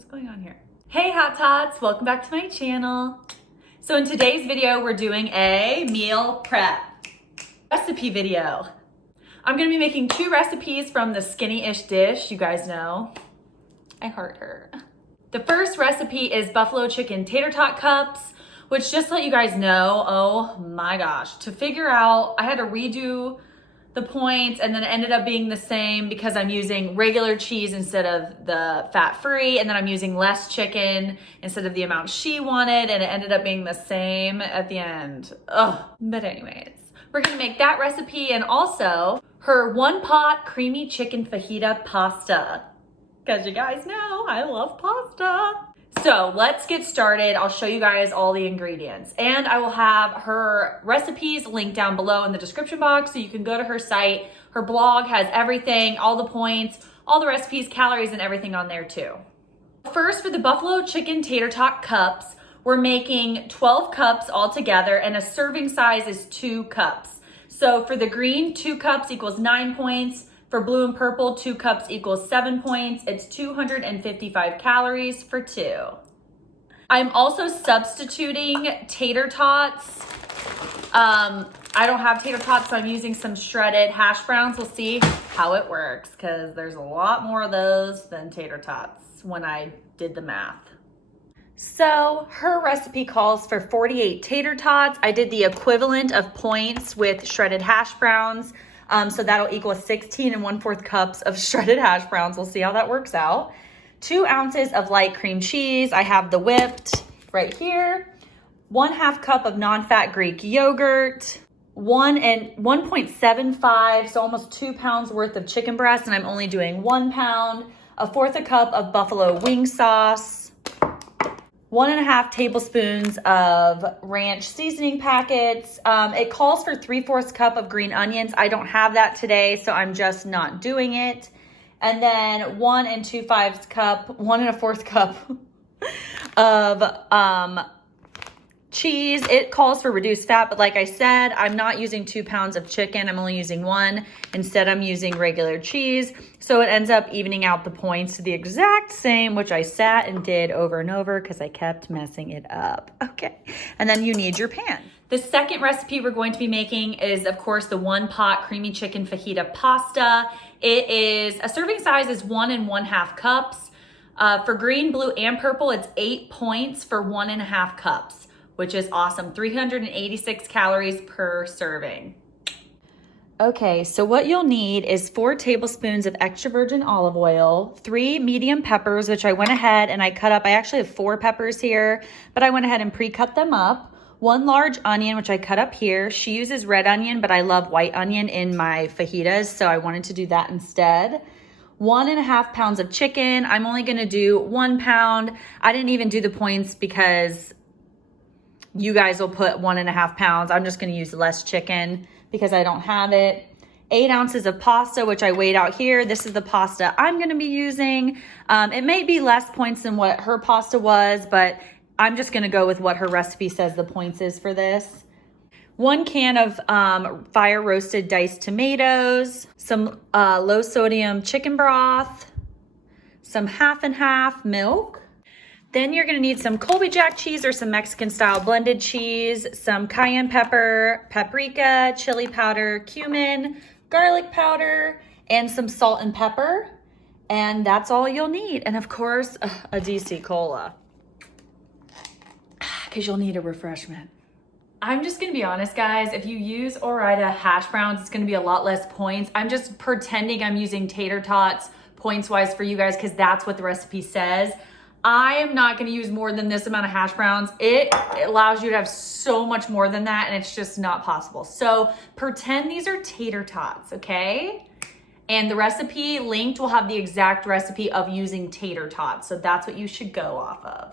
What's going on here? Hey Hot Tots, welcome back to my channel. So in today's video, we're doing a meal prep recipe video. I'm gonna be making 2 recipes from the skinnyish dish, you guys know. I heart her. The first recipe is buffalo chicken tater tot cups, which just to let you guys know, oh my gosh, to figure out, I had to redo the points and then it ended up being the same because I'm using regular cheese instead of the fat-free, and then I'm using less chicken instead of the amount she wanted, and it ended up being the same at the end. Ugh. But anyways, we're gonna make that recipe and also her 1-pot creamy chicken fajita pasta, because you guys know I love pasta. So let's get started. I'll show you guys all the ingredients, and I will have her recipes linked down below in the description box so you can go to her site. Her blog has everything, all the points, all the recipes, calories, and everything on there too. First, for the buffalo chicken tater tot cups, we're making 12 cups altogether, and a serving size is 2 cups. So for the green, 2 cups equals 9 points. For blue and purple, 2 cups equals 7 points. It's 255 calories for 2. I'm also substituting tater tots. I don't have tater tots, so I'm using some shredded hash browns. We'll see how it works, because there's a lot more of those than tater tots when I did the math. So her recipe calls for 48 tater tots. I did the equivalent of points with shredded hash browns. So that'll equal 16 1/4 cups of shredded hash browns. We'll see how that works out. 2 ounces of light cream cheese. I have the whipped right here. 1/2 cup of non-fat Greek yogurt. 1.75, so almost 2 pounds worth of chicken breast, and I'm only doing 1 pound. 1/4 cup of buffalo wing sauce. 1.5 tablespoons of ranch seasoning packets. It calls for 3/4 cup of green onions. I don't have that today, so I'm just not doing it. And then 1 2/5 cup, 1 1/4 cup of cheese. It calls for reduced fat, but like I said, I'm not using 2 pounds of chicken. I'm only using 1. Instead, I'm using regular cheese. So it ends up evening out the points to the exact same, which I sat and did over and over because I kept messing it up. Okay. And then you need your pan. The second recipe we're going to be making is, of course, the 1-pot creamy chicken fajita pasta. It is, a serving size is 1 1/2 cups. For green, blue, and purple, it's 8 points for 1 1/2 cups. Which is awesome. 386 calories per serving. Okay, so what you'll need is 4 tablespoons of extra virgin olive oil, 3 medium peppers, which I went ahead and I cut up. I actually have 4 peppers here, but I went ahead and pre-cut them up. 1 large onion, which I cut up here. She uses red onion, but I love white onion in my fajitas, so I wanted to do that instead. 1 1/2 pounds of chicken. I'm only gonna do 1 pound. I didn't even do the points because you guys will put 1 1/2 pounds. I'm just gonna use less chicken because I don't have it. 8 ounces of pasta, which I weighed out here. This is the pasta I'm gonna be using. It may be less points than what her pasta was, but I'm just gonna go with what her recipe says the points is for this. 1 can of fire roasted diced tomatoes, some low sodium chicken broth, some 50/50 milk. Then you're gonna need some Colby Jack cheese or some Mexican style blended cheese, some cayenne pepper, paprika, chili powder, cumin, garlic powder, and some salt and pepper. And that's all you'll need. And of course, a DC Cola, because you'll need a refreshment. I'm just gonna be honest, guys, if you use Ore-Ida hash browns, it's gonna be a lot less points. I'm just pretending I'm using tater tots points-wise for you guys because that's what the recipe says. I am not gonna use more than this amount of hash browns. It allows you to have so much more than that, and it's just not possible. So pretend these are tater tots, okay? And the recipe linked will have the exact recipe of using tater tots. So that's what you should go off of.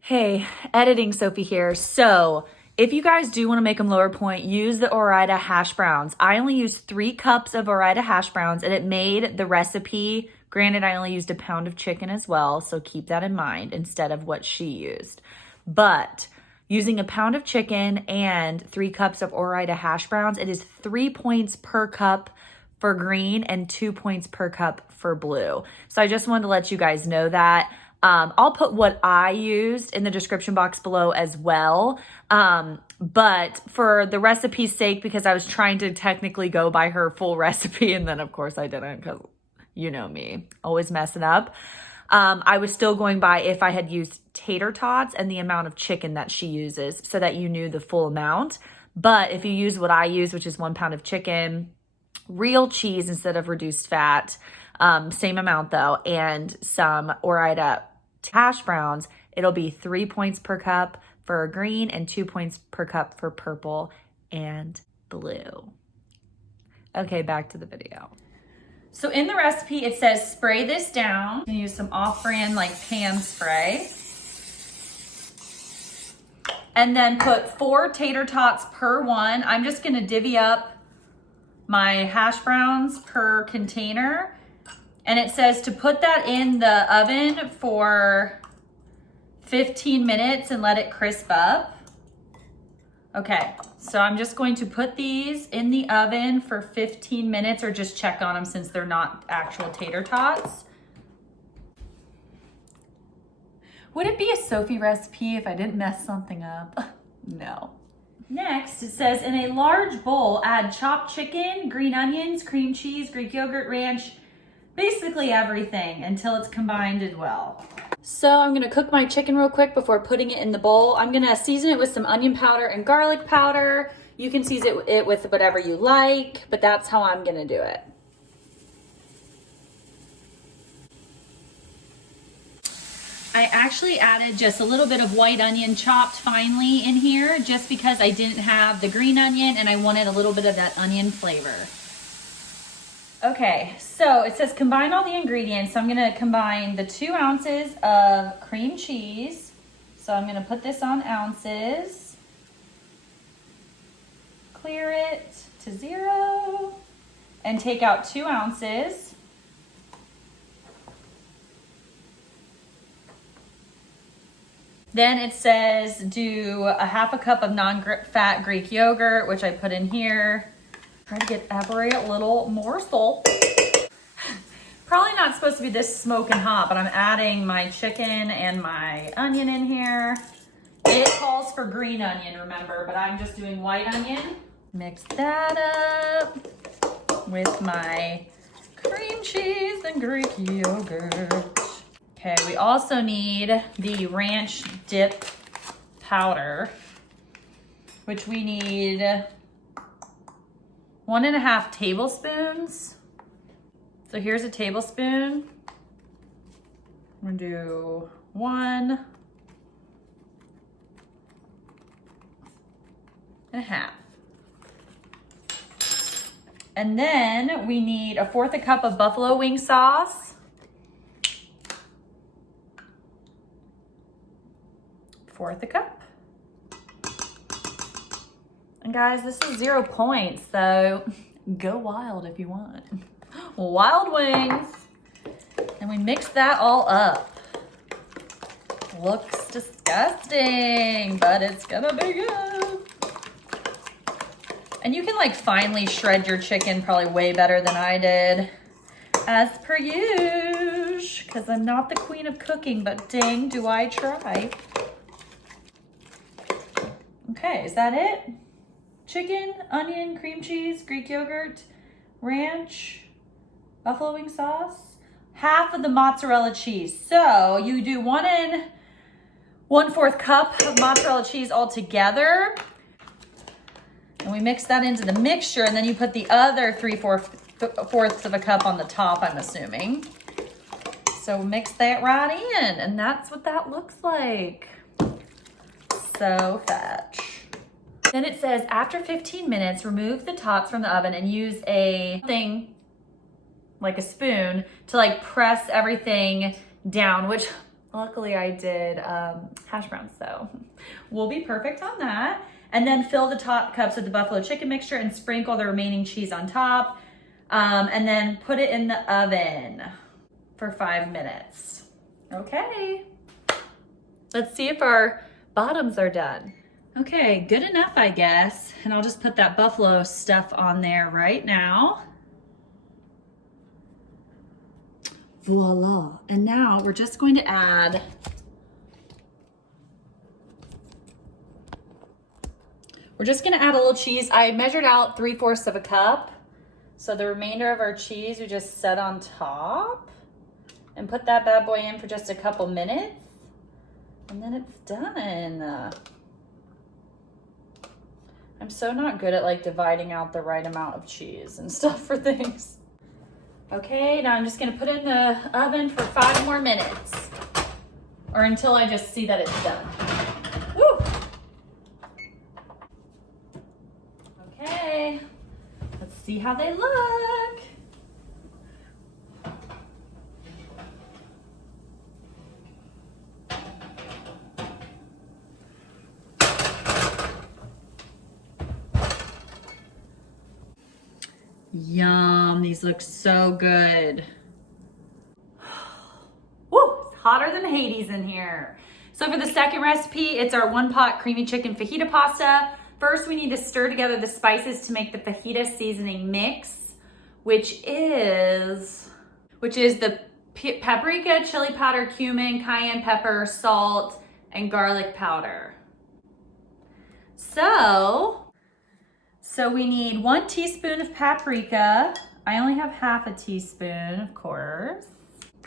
Hey, editing Sophie here. So if you guys do wanna make them lower point, use the Ore-Ida hash browns. I only used 3 cups of Ore-Ida hash browns, and it made the recipe. Granted, I only used a pound of chicken as well, so keep that in mind instead of what she used. But using a pound of chicken and 3 cups of Ore-Ida hash browns, it is 3 points per cup for green and 2 points per cup for blue. So I just wanted to let you guys know that. I'll put what I used in the description box below as well. But for the recipe's sake, because I was trying to technically go by her full recipe, and then of course I didn't, because you know me, always mess it up. I was still going by if I had used tater tots and the amount of chicken that she uses, so that you knew the full amount. But if you use what I use, which is 1 pound of chicken, real cheese instead of reduced fat, same amount though, and some Ore-Ida hash browns, it'll be 3 points per cup for green and 2 points per cup for purple and blue. Okay, back to the video. So in the recipe, it says spray this down. You can use some off-brand like pan spray. And then put 4 tater tots per one. I'm just gonna divvy up my hash browns per container. And it says to put that in the oven for 15 minutes and let it crisp up. Okay, so I'm just going to put these in the oven for 15 minutes, or just check on them since they're not actual tater tots. Would it be a Sophie recipe if I didn't mess something up? No. Next, it says in a large bowl, add chopped chicken, green onions, cream cheese, Greek yogurt, ranch, basically everything until it's combined well. So I'm gonna cook my chicken real quick before putting it in the bowl. I'm gonna season it with some onion powder and garlic powder. You can season it with whatever you like, but that's how I'm gonna do it. I actually added just a little bit of white onion chopped finely in here, just because I didn't have the green onion and I wanted a little bit of that onion flavor. Okay, so it says combine all the ingredients. So I'm gonna combine the 2 ounces of cream cheese. So I'm gonna put this on ounces, clear it to 0, and take out 2 ounces. Then it says do a half a cup of non-fat Greek yogurt, which I put in here. Try to get every little morsel. Probably not supposed to be this smoking hot, but I'm adding my chicken and my onion in here. It calls for green onion, remember, but I'm just doing white onion. Mix that up with my cream cheese and Greek yogurt. Okay, we also need the ranch dip powder, which we need 1.5 tablespoons. So here's a tablespoon. I'm gonna do 1.5. And then we need 1/4 cup of buffalo wing sauce. 1/4 cup. And guys, this is 0 points, so go wild if you want. Wild wings. And we mix that all up. Looks disgusting, but it's gonna be good. And you can like finely shred your chicken probably way better than I did, as per usual, because I'm not the queen of cooking, but dang, do I try. Okay, is that it? Chicken, onion, cream cheese, Greek yogurt, ranch, buffalo wing sauce, half of the mozzarella cheese. So you do 1 1/4 cup of mozzarella cheese all together. And we mix that into the mixture, and then you put the other 3/4 of a cup on the top, I'm assuming. So mix that right in, and that's what that looks like. So fetch. Then it says after 15 minutes, remove the tots from the oven and use a thing like a spoon to like press everything down, which luckily I did hash browns, so we'll be perfect on that. And then fill the top cups with the buffalo chicken mixture and sprinkle the remaining cheese on top. And then put it in the oven for 5 minutes. Okay, let's see if our bottoms are done. Okay, good enough, I guess. And I'll just put that buffalo stuff on there right now. Voila. And now we're just going to add a little cheese. I measured out 3/4 of a cup. So the remainder of our cheese we just set on top and put that bad boy in for just a couple minutes. And then it's done. I'm so not good at like dividing out the right amount of cheese and stuff for things. Okay, now I'm just gonna put it in the oven for 5 more minutes or until I just see that it's done. Woo! Okay, let's see how they look. Yum, these look so good. Woo, it's hotter than Hades in here. So for the second recipe, it's our 1-pot creamy chicken fajita pasta. First, we need to stir together the spices to make the fajita seasoning mix, which is the paprika, chili powder, cumin, cayenne pepper, salt, and garlic powder. So we need 1 teaspoon of paprika. I only have half a teaspoon, of course.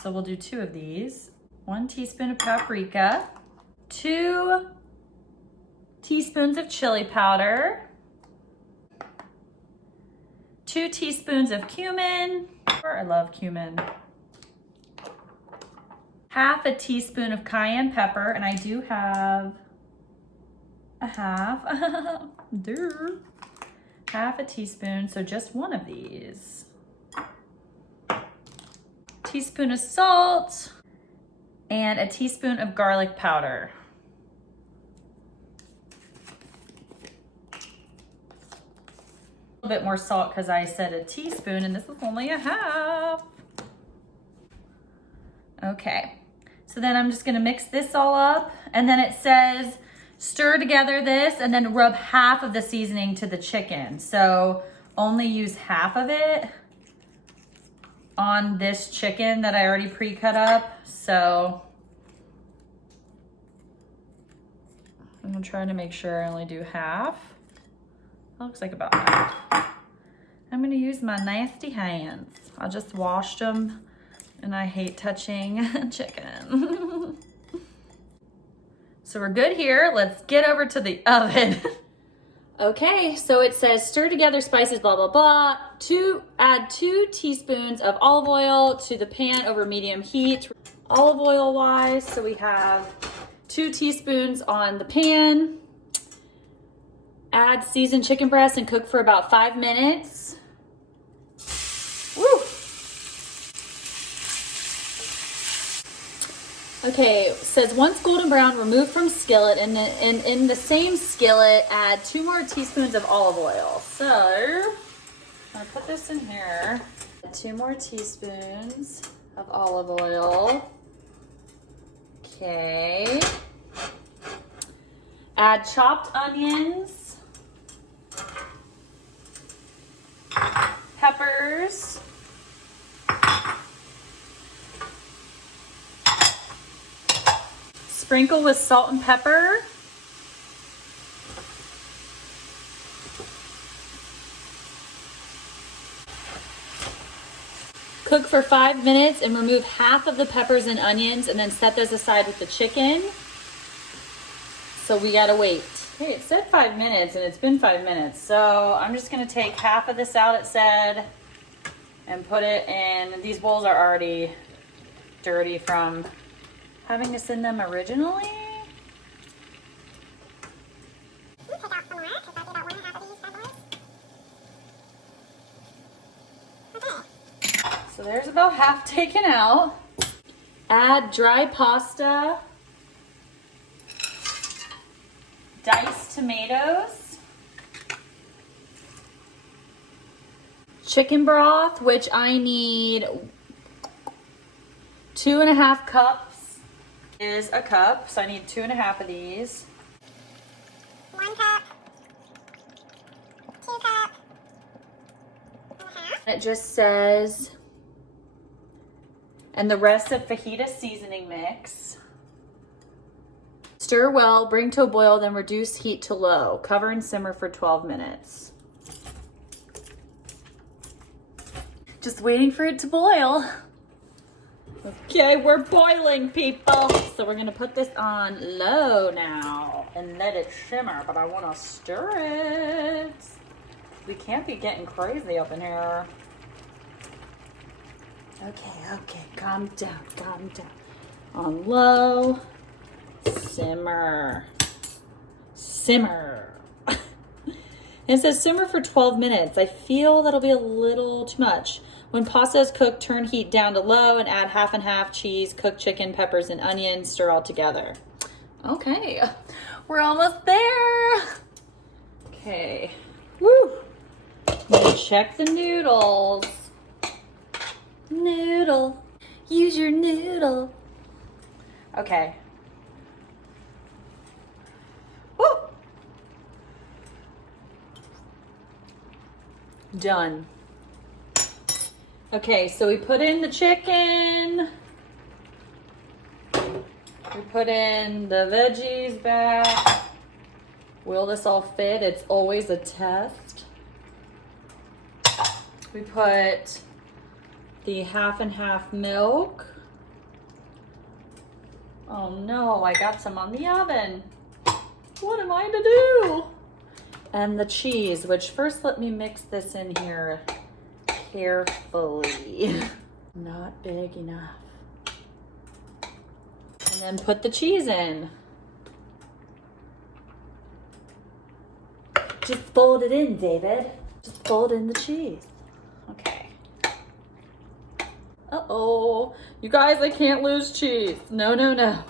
So we'll do 2 of these. 1 teaspoon of paprika, 2 teaspoons of chili powder, 2 teaspoons of cumin. I love cumin. Half a teaspoon of cayenne pepper, and I do have a half. Half a teaspoon, so just 1 of these. Teaspoon of salt and a teaspoon of garlic powder. A little bit more salt because I said a teaspoon and this is only a half. Okay, so then I'm just gonna mix this all up, and then it says stir together this and then rub half of the seasoning to the chicken. So only use half of it on this chicken that I already pre-cut up. So I'm gonna try to make sure I only do half. That looks like about half. I'm gonna use my nasty hands. I just washed them and I hate touching chicken. So we're good here. Let's get over to the oven. Okay, so it says stir together spices, blah, blah, blah. Add 2 teaspoons of olive oil to the pan over medium heat. Olive oil wise, so we have 2 teaspoons on the pan. Add seasoned chicken breast and cook for about 5 minutes. Woo! Okay, it says once golden brown, remove from skillet, and in the same skillet, add 2 more teaspoons of olive oil. So, I'm gonna put this in here. 2 more teaspoons of olive oil. Okay. Add chopped onions, peppers, sprinkle with salt and pepper. Cook for 5 minutes and remove half of the peppers and onions and then set those aside with the chicken. So we gotta wait. Hey, it said 5 minutes and it's been 5 minutes. So I'm just gonna take half of this out, it said, and put it in. These bowls are already dirty from having this in them originally. So there's about half taken out. Add dry pasta, diced tomatoes, chicken broth, which I need 2.5 cups is a cup, so I need 2.5 of these. 1 cup, 2 cup, It just says and the rest of fajita seasoning mix. Stir well, bring to a boil, then reduce heat to low. Cover and simmer for 12 minutes. Just waiting for it to boil. Okay, we're boiling, people. So we're gonna put this on low now and let it simmer, but I wanna stir it. We can't be getting crazy up in here. Okay, calm down, calm down. On low, simmer, simmer. It says simmer for 12 minutes. I feel that'll be a little too much. When pasta is cooked, turn heat down to low and add half and half cheese, cooked chicken, peppers, and onions. Stir all together. Okay, we're almost there. Okay, woo. I'm gonna check the noodles. Noodle, use your noodle. Okay. Woo. Done. Okay, so we put in the chicken. We put in the veggies back. Will this all fit? It's always a test. We put the half and half milk. Oh no, I got some on the oven. What am I to do? And the cheese, which first let me mix this in here carefully. Not big enough. And then put the cheese in. Just fold it in, David. Just fold in the cheese. Okay. Uh-oh. You guys, I can't lose cheese. No, no, no.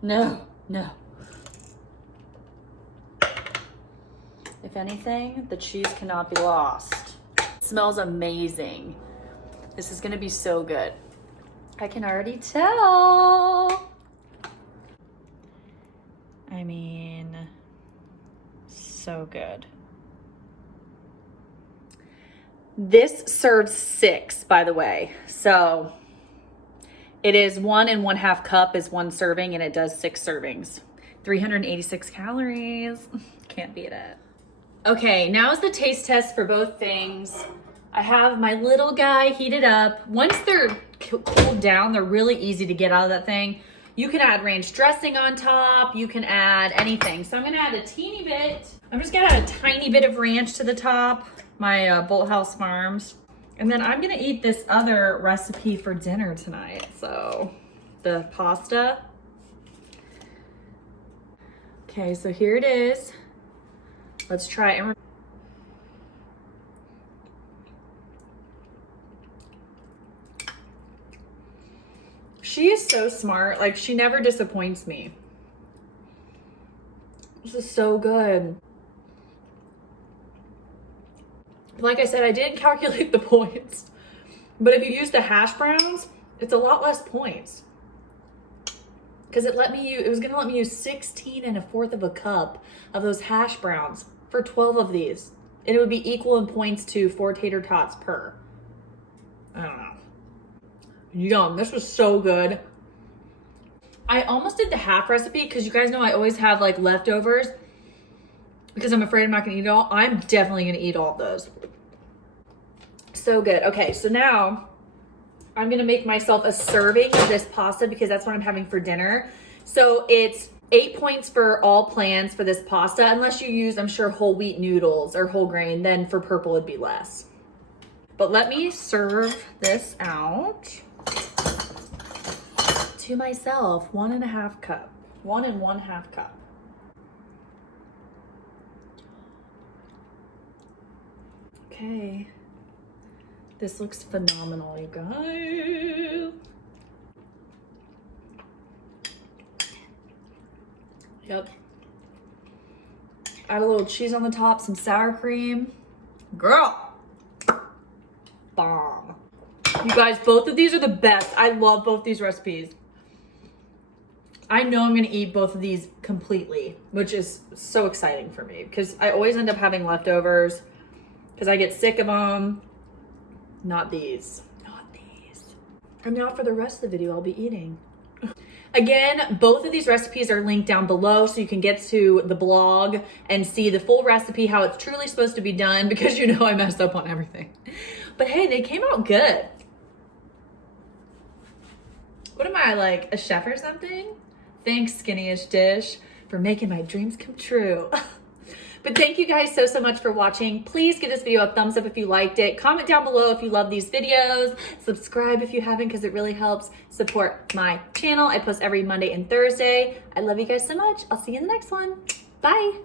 No, no. If anything, the cheese cannot be lost. It smells amazing. This is gonna be so good. I can already tell. I mean, so good. This serves 6, by the way. So it is 1 1/2 cup is 1 serving, and it does 6 servings. 386 calories. Can't beat it. Okay, now is the taste test for both things. I have my little guy heated up. Once they're cooled down, they're really easy to get out of that thing. You can add ranch dressing on top. You can add anything. So I'm gonna add a teeny bit. I'm just gonna add a tiny bit of ranch to the top, my Bolt House Farms. And then I'm gonna eat this other recipe for dinner tonight. So the pasta. Okay, so here it is. Let's try it. She is so smart. Like, she never disappoints me. This is so good. Like I said, I didn't calculate the points, but if you use the hash browns, it's a lot less points. Because it was gonna let me use 16 1/4 cup of those hash browns for 12 of these. And it would be equal in points to 4 tater tots per. I don't know. Yum, this was so good. I almost did the half recipe because you guys know I always have like leftovers because I'm afraid I'm not gonna eat it all. I'm definitely gonna eat all of those. So good. Okay, so now I'm gonna make myself a serving of this pasta because that's what I'm having for dinner. So it's 8 points for all plans for this pasta, unless you use, I'm sure, whole wheat noodles or whole grain, then for purple it'd be less. But let me serve this out to myself. 1 1/2 cup. 1 1/2 cup. Okay. This looks phenomenal, you guys. Yep. Add a little cheese on the top, some sour cream. Girl. Bomb. You guys, both of these are the best. I love both these recipes. I know I'm gonna eat both of these completely, which is so exciting for me because I always end up having leftovers because I get sick of them. Not these. Not these. And now for the rest of the video, I'll be eating. Again, both of these recipes are linked down below so you can get to the blog and see the full recipe, how it's truly supposed to be done, because you know I messed up on everything. But hey, they came out good. What am I, like a chef or something? Thanks, Skinnyish Dish, for making my dreams come true. But thank you guys so much for watching. Please give this video a thumbs up if you liked it. Comment down below if you love these videos. Subscribe if you haven't, because it really helps support my channel. I post every Monday and Thursday. I love you guys so much. I'll see you in the next one. Bye.